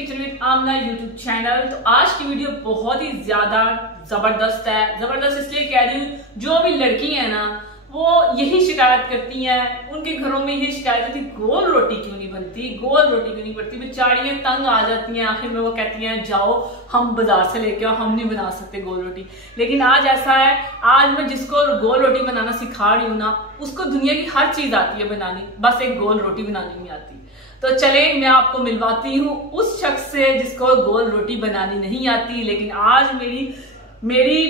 Kitchen with Aamna YouTube channel. तो आज की वीडियो बहुत ही ज्यादा जबरदस्त है। जबरदस्त इसलिए कह रही हूँ, जो भी लड़की है ना वो यही शिकायत करती हैं, उनके घरों में यही शिकायत होती, गोल रोटी क्यों नहीं बनती, गोल रोटी क्यों नहीं बनती। बेचारियां तंग आ जाती हैं, आखिर में वो कहती हैं जाओ हम बाजार से लेके आओ, हम नहीं बना सकते गोल रोटी। लेकिन आज ऐसा है, आज मैं जिसको गोल रोटी बनाना सिखा रही हूँ ना, उसको दुनिया की हर चीज आती है बनानी, बस एक गोल रोटी बनानी नहीं आती। तो चले मैं आपको मिलवाती हूँ उस शख्स से जिसको गोल रोटी बनानी नहीं आती। लेकिन आज मेरी पूरी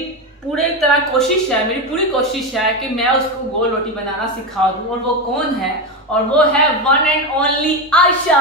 पूरी कोशिश है कि मैं उसको गोल रोटी बनाना सिखा दूं। और वो कौन है? और वो है वन एंड ओनली आयशा।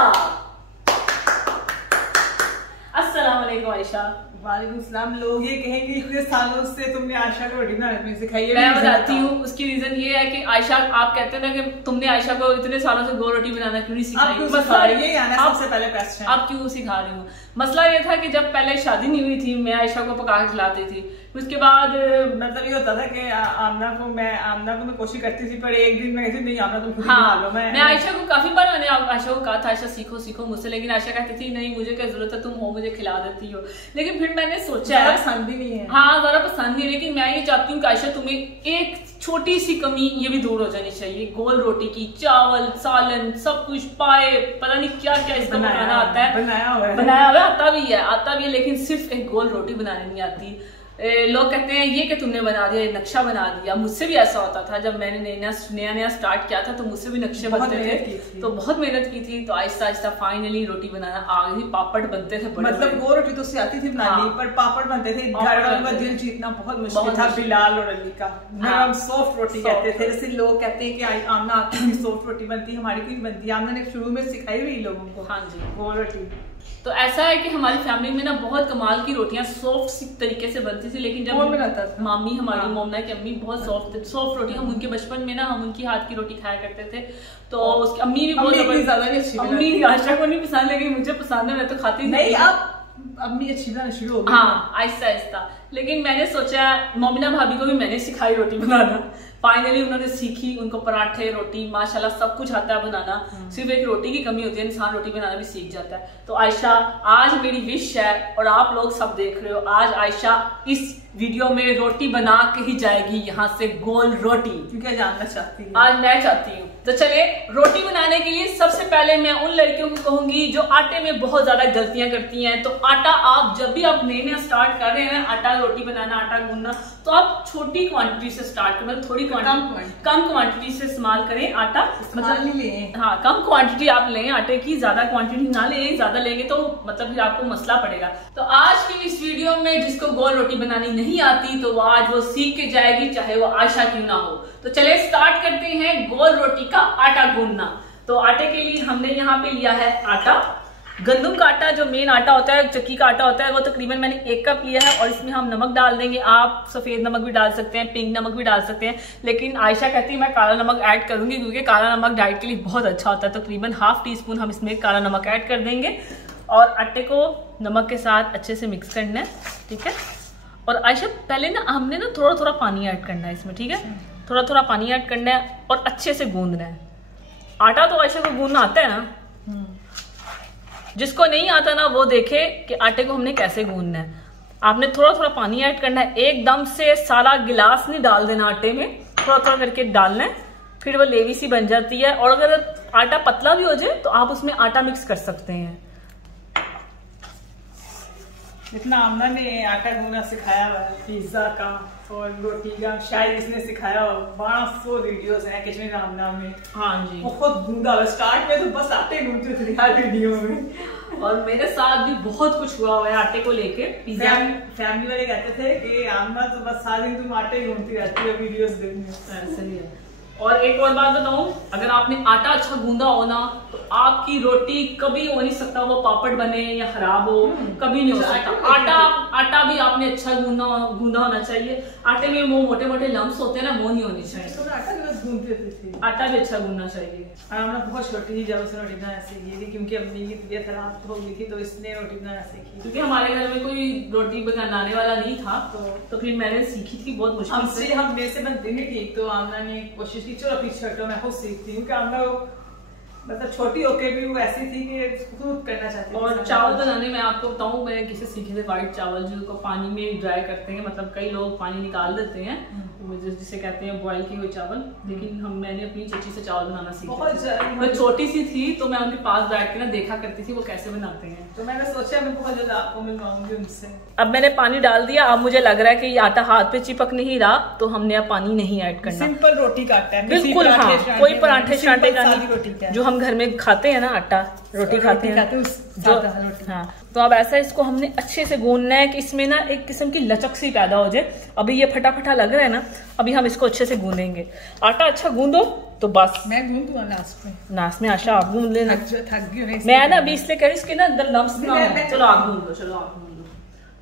अस्सलाम वालेकुम आयशा। वालेकुम सलाम। लोग ये कहेंगे इतने सालों से तुमने आयशा को रोटी बनानी सिखाई है। मैं बताती हूँ उसकी रीजन ये है कि आयशा, आप कहते हैं ना कि तुमने आयशा को इतने सालों से गोल रोटी बनाना क्यों नहीं सिखाई। मसला ये आना सबसे पहले क्वेश्चन, आप क्यों सिखा रही हूँ? मसला ये था कि जब पहले शादी नहीं हुई थी, मैं आयशा को पका के खिलाती थी। उसके बाद मतलब ये होता था कि आमना को मैं कोशिश करती थी, पर एक दिन मैं कहती नहीं आमना तुम खुद ही बना लो। मैं आयशा को काफी बार मैंने आयशा को कहा था आयशा सीखो मुझसे, लेकिन आयशा कहती थी नहीं मुझे क्या जरूरत है, तुम हो मुझे खिला देती हो। लेकिन फिर मैंने सोचा पसंद भी नहीं है, हाँ ज्यादा पसंद नहीं, लेकिन मैं ये चाहती हूँ कि आयशा तुम्हें एक छोटी सी कमी ये भी दूर हो जानी चाहिए। गोल रोटी की चावल सालन सब कुछ पाए, पता नहीं क्या क्या इसका बनाना आता है, बनाया हुआ आता भी है, लेकिन सिर्फ एक गोल रोटी बनानी नहीं आती। लोग कहते हैं ये कि तुमने बना दिया, नक्शा बना दिया। मुझसे भी ऐसा होता था जब मैंने नया स्टार्ट किया था, तो मुझसे भी नक्शे बनते थे, तो बहुत मेहनत की थी। तो आहिस्ता आहिस्ता फाइनली रोटी बनाना आ गई। पापड़ बनते थे बड़े, मतलब गोल रोटी तो उससे आती थी बनानी, पर पापड़ बनते थे। घर वालों का दिल जीतना बहुत मुश्किल था। बिलाल और अली का नरम सॉफ्ट रोटी कहते थे। जैसे लोग कहते हैं कि आमना आपकी सॉफ्ट रोटी बनती है, हमारी क्यों बनती है। आमना ने शुरू में सिखाई हुई लोगों को। हाँ जी, गोल रोटी। तो ऐसा है कि हमारी फैमिली में ना बहुत कमाल की रोटियां सॉफ्ट तरीके से बनती थी। लेकिन जब मामी हमारी मोमना की अम्मी बहुत सॉफ्ट रोटी, हम उनके बचपन में ना हम उनकी हाथ की रोटी खाया करते थे। तो उसकी अम्मी भी बहुत ज्यादा नहीं अच्छी, अम्मी आयशा को नहीं पसंद, लेकिन मुझे पसंद है, मैं तो खाती नहीं। अब अम्मी अच्छी बनाना शुरू हो गई, हाँ आहिस्ता आहिस्ता। लेकिन मैंने सोचा मोमिना भाभी को भी मैंने सिखाई रोटी बनाना। फाइनली उन्होंने सीखी, उनको पराठे रोटी माशाल्लाह सब कुछ आता है बनाना। सिर्फ एक रोटी की कमी होती है, इंसान रोटी बनाना भी सीख जाता है। तो आयशा, आज मेरी विश है और आप लोग सब देख रहे हो, आज आयशा इस वीडियो में रोटी बना के ही जाएगी यहाँ से, गोल रोटी, क्योंकि जानना चाहती है, आज मैं चाहती हूँ। तो चले रोटी बनाने के लिए सबसे पहले मैं उन लड़कियों को कहूंगी जो आटे में बहुत ज्यादा गलतियां करती हैं। तो आटा आप जब भी आप नया स्टार्ट कर रहे हैं आटा रोटी बनाना, आटा गूंदना, तो आप छोटी क्वांटिटी से स्टार्ट करें, थोड़ी कम क्वांटिटी से इस्तेमाल करें आटा, मतलब हाँ कम क्वांटिटी आप लें आटे की, ज्यादा क्वांटिटी ना लें। ज्यादा लेंगे तो मतलब फिर आपको मसला पड़ेगा। तो आज की इस वीडियो में जिसको गोल रोटी बनानी नहीं आती, तो वो आज वो सीख के जाएगी, चाहे वो आयशा क्यों ना हो। तो चले स्टार्ट करते हैं गोल रोटी का आटा गूंदना। तो आटे के लिए हमने यहाँ पे लिया है आटा, गंदम का आटा, जो मेन आटा होता है, चक्की का आटा होता है, वो तकरीबन मैंने 1 कप लिया है। और इसमें हम नमक डाल देंगे, आप सफेद नमक भी डाल सकते हैं, पिंक नमक भी डाल सकते हैं, लेकिन आयशा कहती है मैं काला नमक ऐड करूंगी क्योंकि काला नमक डाइट के लिए बहुत अच्छा होता है। तकरीबन ½ टीस्पून हम इसमें काला नमक ऐड कर देंगे और आटे को नमक के साथ अच्छे से मिक्स करना है, ठीक है। और आयशा पहले ना हमने ना थोड़ा थोड़ा पानी ऐड करना है इसमें, ठीक है, थोड़ा थोड़ा पानी ऐड करना है और अच्छे से गूंदना है। आटा तो आयशा को गूंदना आता है ना, जिसको नहीं आता ना वो देखे कि आटे को हमने कैसे गूंदना है। आपने थोड़ा थोड़ा पानी ऐड करना है, एकदम से सारा गिलास नहीं डाल देना आटे में, थोड़ा थोड़ा करके डालना है, फिर वो लेवी सी बन जाती है। और अगर आटा पतला भी हो जाए तो आप उसमें आटा मिक्स कर सकते हैं। इतना आमना ने आटा गूंदना सिखाया हुआ है, पिज्जा का और रोटी का, शायद इसने सिखाया हो। 1200 वीडियोस हैं किचन आमना में। हाँ जी, बहुत गूंदा हुआ। स्टार्ट में तो बस आटे गूंदते थे हर वीडियो में। और मेरे साथ भी बहुत कुछ हुआ हुआ है आटे को लेके। पिज्जा फैमिली वाले कहते थे कि आमना तो बस सारा दिन तुम आटे गूंदती रहती हो वीडियोस देखने। ऐसा ही है। और एक और बात बताऊं, अगर आपने आटा अच्छा गूंदा हो ना, तो आपकी रोटी कभी हो नहीं सकता वो पापड़ बने या खराब हो, कभी नहीं हो सकता। आटा भी आपने अच्छा गूंदा होना चाहिए। आटे में वो मोटे मोटे लम्स होते हैं ना, वो नहीं होनी चाहिए। आटा भी अच्छा गूंदना चाहिए। हमने बहुत छोटी ही जब से रोटी बनाना सीखी थी, क्योंकि अम्मी की तबीयत खराब हो गई थी, तो इसने रोटी बनाना सीखी। क्योंकि हमारे घर में कोई रोटी बनाने वाला नहीं था, तो फिर मैंने सीखी थी बहुत मुश्किल से। हम मेरे से बनती नहीं ठीक, तो आमना ने कोशिश की चलो पीछे हटो मैं खुद सीखती हूँ। मतलब छोटी होके भी वो ऐसी थी कि खुद करना चाहती थी। और चावल बनाने में आपको बताऊं, मैंने किसी सीखे थे व्हाइट चावल जिनको पानी में ड्राई करते हैं, मतलब कई लोग पानी निकाल देते हैं जिसे कहते हैं बॉयल किए हुए चावल, लेकिन मैंने अपनी चची से चावल बनाना सीखा। मैं छोटी सी थी तो मैं उनके पास बैठ के ना देखा करती थी वो कैसे बनाते हैं, तो मैंने सोचा मैं बहुत जल्द आपको मिलवाऊंगी उनसे। अब मैंने पानी डाल दिया, अब मुझे लग रहा है कि ये आटा हाथ पे चिपक नहीं रहा, तो हमने अब पानी नहीं ऐड करना। सिंपल रोटी का आटा है बिल्कुल, हाँ, कोई पराठे शराठे का नहीं, जो हम घर में खाते हैं ना आटा रोटी खाते हैं जो, हाँ। तो अब ऐसा इसको हमने अच्छे से गूंदना है कि इसमें ना एक किस्म की लचक सी पैदा हो जाए। अभी ये फटा फटा लग रहा है ना, अभी हम इसको अच्छे से गूंदेंगे। आटा अच्छा गूंदो तो बस। मैं गूंद दूंगा लास्ट में आशा आप गूंद लेना। थक गई मैं ना अभी इसलिए कह रही इसके ना अंदर लम्स ना हो। चलो आप गूंद लो, चलो आप गूंद लो,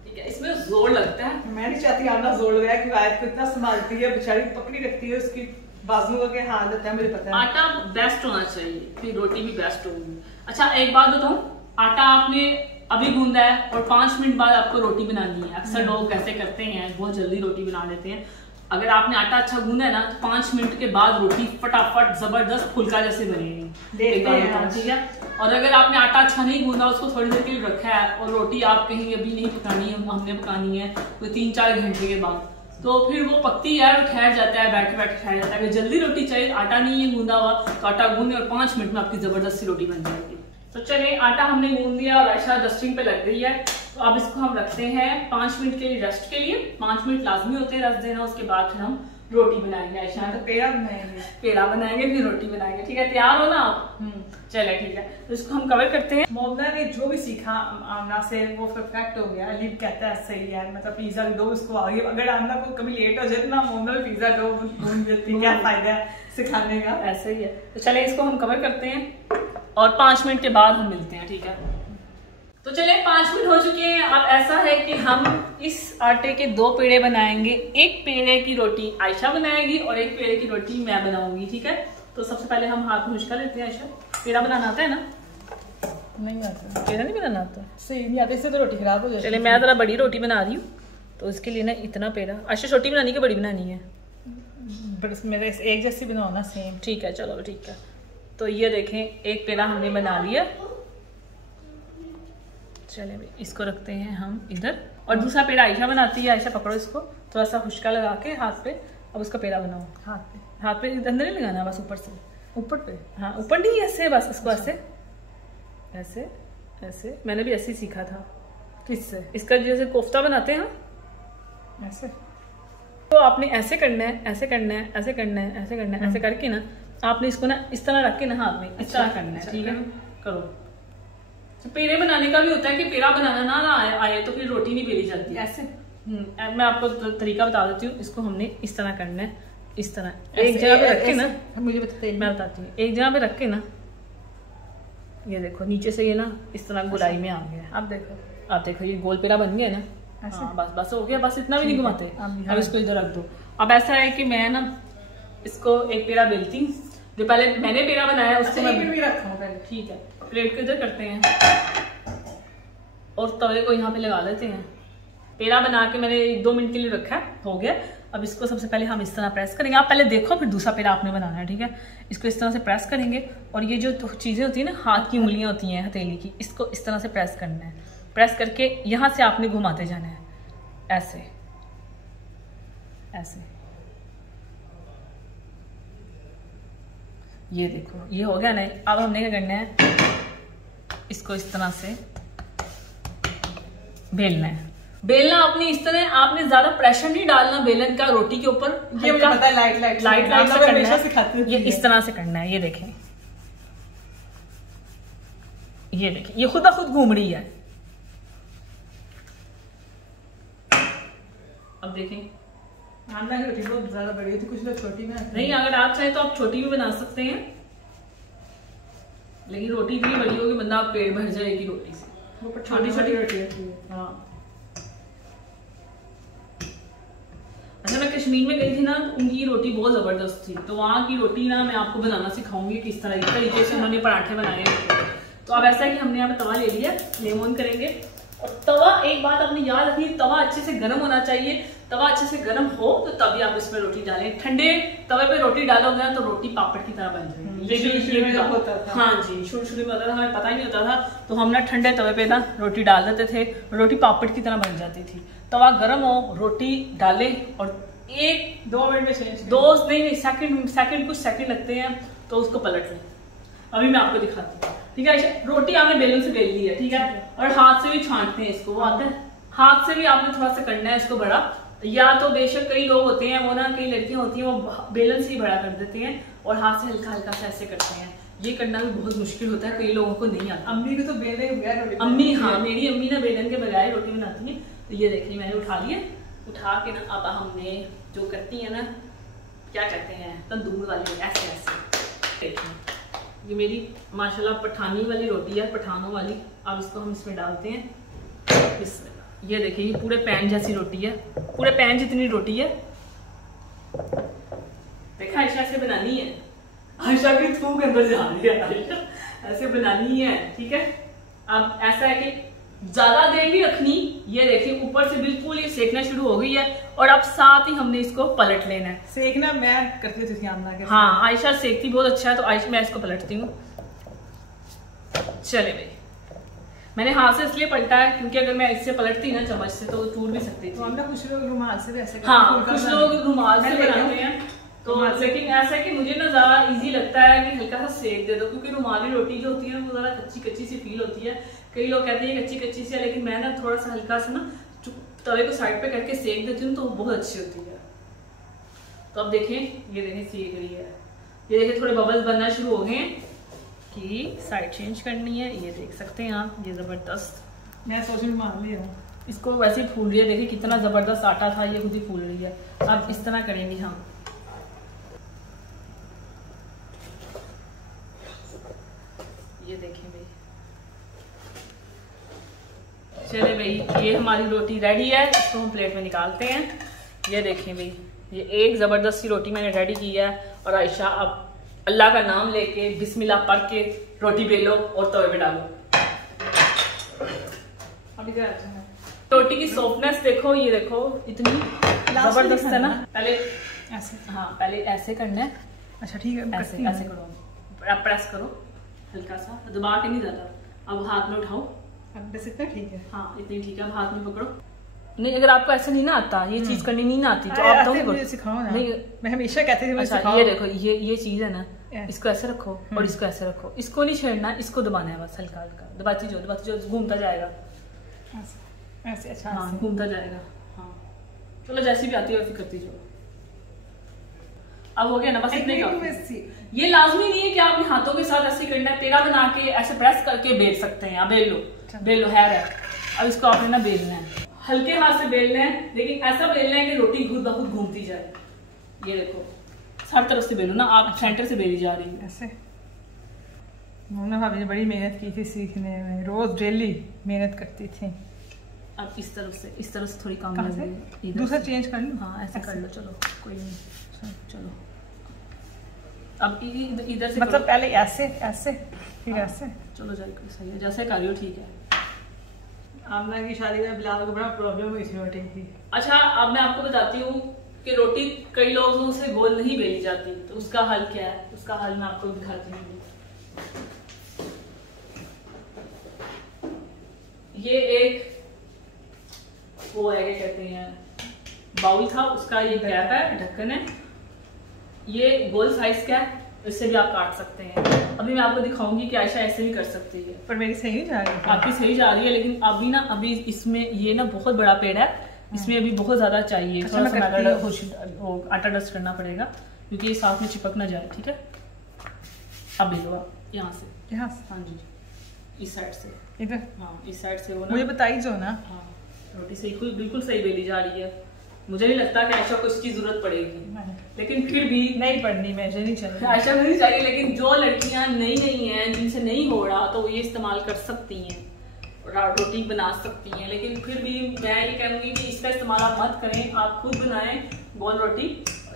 ठीक है। इसमें जोर लगता है, मैं नहीं चाहती आना जोर लगाए कि आयत को इतना संभालती है बेचारी, पकड़ी रखती है उसकी बाजुओं के हालत है, मुझे पता है। आटा बेस्ट होना चाहिए, फिर रोटी भी बेस्ट होगी। अच्छा एक बात बताऊं, आटा आपने अभी गूंदा है और 5 मिनट बाद आपको रोटी बनानी है। अक्सर लोग कैसे करते हैं, बहुत जल्दी रोटी बना लेते हैं। अगर आपने आटा अच्छा गूंदा है ना तो 5 मिनट के बाद रोटी फटाफट जबरदस्त फुल्का जैसे बनेगी, ठीक है। और अगर आपने आटा अच्छा नहीं गूंदा, उसको थोड़ी देर के लिए रखा है और रोटी आप कहीं अभी नहीं पकानी है, हमने पकानी है कोई 3-4 घंटे के बाद, तो फिर वो पकती है और ठहर जाता है, बैठे बैठे ठहर जाता है। अगर जल्दी रोटी चाहिए, आटा नहीं है गूंदा हुआ, तो आटा गूंदे और 5 मिनट में आपकी जबरदस्त सी रोटी बन जाएगी। तो चलिए आटा हमने गूंद दिया और आयशा डस्टिंग पे लग गई है, तो अब इसको हम रखते हैं 5 मिनट के लिए रेस्ट के लिए। 5 मिनट लाजमी होते हैं रेस्ट देना, उसके बाद फिर हम रोटी बनाएंगे। आयशा तो पेड़ा बनाएंगे फिर रोटी बनाएंगे, ठीक है। तैयार हो ना आप? चलिए ठीक है, तो इसको हम कवर करते हैं। मोमना ने जो भी सीखा आमना से वो परफेक्ट हो गया। अलीब कहता है सही है, मतलब पिज्जा डो उसको आगे, अगर आमना को कभी लेट हो जाए ना मोमना पिज्जा डो भून देती है, क्या फायदा है सिखाने का, ऐसे ही है। तो चलिए इसको हम कवर करते हैं और 5 मिनट के बाद हम मिलते हैं, ठीक है। तो चलिए 5 मिनट हो चुके हैं। अब ऐसा है कि हम इस आटे के 2 पेड़े बनाएंगे। एक पेड़े की रोटी आयशा बनाएगी और एक पेड़े की रोटी मैं बनाऊंगी, ठीक है। तो सबसे पहले हम हाथ में मुश्का लेते हैं। आयशा पेड़ा बनाना आता है ना? नहीं आता, पेड़ा नहीं बनाना आता, सही नहीं आता, इससे तो रोटी खराब हो जाती है। चलिए मैं जरा बड़ी रोटी बना रही हूँ, तो इसके लिए ना इतना पेड़ा। आयशा छोटी बनानी कि बड़ी बनानी है? मेरे एक जैसी बनाना सेम, ठीक है, चलो ठीक है। तो ये देखें एक पेड़ा हमने बना लिया। चलिए भाई इसको रखते हैं हम इधर, और दूसरा पेड़ा आयशा बनाती है। आयशा पकड़ो इसको, थोड़ा सा खुशका लगा के हाथ पे, अब उसका पेड़ा बनाओ। हाथ पे अंदर नहीं लगाना, बस ऊपर से, ऊपर पे, हाँ ऊपर नहीं, ऐसे बस इसको ऐसे ऐसे ऐसे। मैंने भी ऐसे ही सीखा था। किससे? इसका जैसे कोफ्ता बनाते हैं ऐसे, तो आपने ऐसे करना है, ऐसे करना है, ऐसे करना है, ऐसे करना है, ऐसे करके ना आपने इसको ना इस तरह रख के ना हाथ में इस तरह करना है, ठीक है। करो। तो पेड़े बनाने का भी होता है कि पेड़ा बनाना ना आए तो फिर रोटी नहीं बेली जाती है। ऐसे मैं आपको तरीका बता देती हूँ। इसको हमने इस तरह करना है, इस तरह एक जगह पे रख के ना, मुझे बताते हैं, मैं बताती हूँ। एक जगह पे रख के ना, ये देखो नीचे से ये ना इस तरह गोलाई में आ गया। अब देखो ये गोल पेड़ा बन गया ना। हाँ, बस हो गया, बस इतना भी नहीं घुमाते। अब इसको इधर रख दो। अब ऐसा है कि मैं ना इसको एक पेड़ा बेलती हूँ, जो पहले मैंने पेड़ा बनाया उसको मैं भी रखा हूँ पहले, ठीक है। प्लेट को इधर करते हैं और तवे को यहाँ पे लगा लेते हैं। पेड़ा बना के मैंने 2 मिनट के लिए रखा है, हो गया। अब इसको सबसे पहले हम इस तरह प्रेस करेंगे। आप पहले देखो, फिर दूसरा पेड़ा आपने बनाना है, ठीक है। इसको इस तरह से प्रेस करेंगे, और ये जो चीज़ें होती है ना, हाथ की उंगलियां होती हैं हथेली की, इसको इस तरह से प्रेस करना है। प्रेस करके यहाँ से आपने घुमाते जाना है, ऐसे ऐसे। ये देखो ये हो गया ना। अब हमने क्या करना है, इसको इस तरह से बेलना है। बेलना अपनी इस तरह, आपने ज्यादा प्रेशर नहीं डालना बेलन का रोटी के ऊपर। ये मुझे पता है, लाइट से करना है। ये इस तरह से करना है। ये देखें, ये देखें, ये खुद खुद घूम रही है। अब देखें, रोटी बहुत ज्यादा बड़ी होती, कुछ लोग छोटी में नहीं। अगर आप चाहें तो आप छोटी भी बना सकते हैं, लेकिन रोटी इतनी बड़ी होगी बंदा आप पेट भर जाएगी रोटी से। वो छोटी छोटी रोटी होती है। हाँ। अच्छा मैं कश्मीर में गई थी ना, उनकी रोटी बहुत जबरदस्त थी, तो वहाँ की रोटी ना मैं आपको बनाना सिखाऊंगी किस तरह इस तरीके से उन्होंने पराठे बनाए। तो अब ऐसा है कि हमने यहाँ पे तवा ले लिया, फ्लेम ऑन करेंगे। और तवा, एक बात आपने याद रखनी, तवा अच्छे से गर्म होना चाहिए, तवा अच्छे से गर्म हो तो तभी आप इसमें रोटी डालें। ठंडे तवे पे रोटी डालोगे तो रोटी पापड़ की तरह बन जाएगी। हाँ जी, शुरू में होता था, हमें पता ही नहीं होता था, तो हम ना ठंडे तवे पे ना रोटी डाल देते थे, रोटी पापड़ की तरह बन जाती थी। तवा गर्म हो, रोटी डालें और 1-2 मिनट में चेंज, सेकंड कुछ सेकंड लगते हैं तो उसको पलट लें। अभी मैं आपको दिखाती हूँ, ठीक है। रोटी आपने बेलन से बेल ली है, ठीक है, और हाथ से भी छांटते हैं इसको, वो आता है। हाथ से भी आपने थोड़ा सा करना है इसको बड़ा, या तो बेशक कई लोग होते हैं वो ना, कई लड़कियां होती हैं वो बेलन से ही बड़ा कर देते हैं और हाथ से हल्का हल्का से ऐसे करते हैं। ये करना भी बहुत मुश्किल होता है, कई लोगों को नहीं आता। अम्मी को तो बेलन के बगैर, अम्मी, हाँ मेरी अम्मी ना बेलन के बगैर रोटी बनाती है। तो ये देखिए मैंने उठा लिया, उठा के ना अब हमने जो करती है ना, क्या कहते हैं, तंदूर वाली, ऐसे ऐसे। देखिए ये मेरी माशाल्लाह पठानी वाली रोटी है, पठानों वाली। अब इसको हम इसमें डालते हैं, बिस्मिल्लाह। ये देखिए ये पूरे पैन जैसी रोटी है, पूरे पैन जितनी रोटी है। देखा आयशा ऐसे बनानी है, आयशा की थूक अंदर जा रही है, आयशा ऐसे बनानी है, ठीक है। अब ऐसा है कि ज्यादा देर नहीं रखनी। ये देखिए ऊपर से बिल्कुल ये सेकना शुरू हो गई है और अब साथ ही हमने इसको पलट लेना है। सेकना मैं करती थी आमना के, हाँ आयशा सेकती बहुत अच्छा है, तो आयशा मैं इसको पलटती हूँ। चले भाई, मैंने हाथ से इसलिए पलटा है क्योंकि अगर मैं इससे पलटती ना चम्मच से तो टूट भी सकती थी। तो कुछ लोग रुमाल से भी ऐसे करते, हाँ कुछ लोग रुमाल से बनाते हैं, तो लेकिन ऐसा है कि मुझे ना ज्यादा इजी लगता है कि हल्का सा सेक दे दो, क्योंकि रुमाली रोटी जो होती है वो जरा कच्ची कच्ची सी फील होती है। कई लोग कहते हैं कच्ची कच्ची सी है, लेकिन मैं ना थोड़ा सा हल्का सा ना तवे को साइड पे करके सेक देती हूँ तो वो बहुत अच्छी होती है। तो अब देखें, ये देखें सेक रही है, ये देखें थोड़े बबल्स बनना शुरू हो गए कि साइड चेंज करनी है। ये देख सकते हैं आप, ये जबरदस्त, मैं सोच रही मान लिया इसको वैसे ही फूल रही है। देखिए कितना जबरदस्त आटा था, ये खुद ही फूल रही है। अब इस तरह करेंगे हम, ये देखें भाई। चले भाई ये हमारी रोटी रेडी है, इसको हम प्लेट में निकालते हैं। ये देखें भाई, ये एक जबरदस्त सी रोटी मैंने रेडी की है। और आयशा अब अल्लाह का नाम लेके बिस्मिल्लाह पढ़ के रोटी बेलो और तवे पे डालो। अभी रोटी की सॉफ्टनेस देखो, ये देखो इतनी जबरदस्त है ना। पहले ऐसे, हाँ पहले ऐसे करना है। अच्छा ठीक है, ऐसे ऐसे करो, प्रेस करो हल्का सा, दबा के नहीं ज्यादा। अब हाथ में उठाओ, बस इतना ठीक है, हाँ इतनी ठीक है। अब हाथ में पकड़ो। नहीं अगर आपको ऐसे नहीं ना आता, ये चीज करनी नहीं ना आती तो आप तो मुझे सिखाओ ना। नहीं मैं हमेशा कहती थी मुझे सिखाओ। ये देखो ये चीज है ना, इसको ऐसे रखो और इसको ऐसे रखो, इसको नहीं छेड़ना, इसको दबाना है बस हल्का हल्का। दबाती जो घूमता जाएगा ऐसे। अच्छा हाँ घूमता जाएगा, हाँ चलो जैसी भी आती है वैसे करती जाओ। अब हो गया ना, बस इतने का। ये लाजमी नहीं है कि आपने हाथों के साथ ऐसे करना है, पेड़ा बना के ऐसे प्रेस करके बेल सकते हैं। बेल लो है। अब इसको आपने ना बेलना है, हल्के हाथ से बेलना है, लेकिन ऐसा बेलना है कि रोटी खुद ब खुद घूमती जाए। ये देखो हर तरफ से बेलो ना, आप सेंटर से बेली जा रही है ऐसे। मोना भाभी ने बड़ी मेहनत की थी सीखने में, रोज डेली मेहनत करती थी। अब इस तरफ से थोड़ी काम दूसरा चेंज कर लूं? हाँ ऐसे कर लो, चलो कोई नहीं, चलो अब इधर से मतलब पहले ऐसे फिर ऐसे। चलो जाए सही है, जैसे कर रही हो ठीक है। आमना की शादी में बिलाल को बड़ा प्रॉब्लम हुई थी रोटी की। अच्छा अब मैं आपको बताती हूँ कि रोटी कई लोगों से गोल नहीं बेली जाती, तो उसका हल क्या है, उसका हल मैं आपको दिखाती हूँ। ये एक वो है, क्या कहते हैं, बाउल था, उसका ये गैप है, ढक्कन है। ये गोल साइज का है, इससे भी आप काट सकते हैं। अभी मैं आपको दिखाऊंगी कि आयशा ऐसे भी कर सकती है। पर मेरी सही जा रही है, आपकी सही जा रही है, लेकिन अभी इसमें ये ना बहुत बड़ा पेड़ है, इसमें अभी बहुत ज्यादा चाहिए। थोड़ा सा आटा डस्ट करना पड़ेगा क्योंकि ये साथ में चिपक ना जाए, ठीक है। अब बेलो आप यहाँ से, हाँ जी, इस साइड से इधर, हाँ इस साइड से। वो ना मुझे बताइए जो ना, हाँ रोटी सही बिल्कुल सही बेली जा रही है। मुझे नहीं लगता कि आयशा को इसकी जरूरत पड़ेगी, लेकिन फिर भी नहीं पड़नी, मुझे नहीं चाहिए, आयशा को नहीं चाहिए। लेकिन जो लड़कियां नई हैं, जिनसे नहीं हो रहा, तो वो ये इस्तेमाल कर सकती हैं, रोटी बना सकती हैं। लेकिन फिर भी मैं ये कहूँगी कि इसका इस्तेमाल आप मत करें, आप खुद बनाएं गोल रोटी।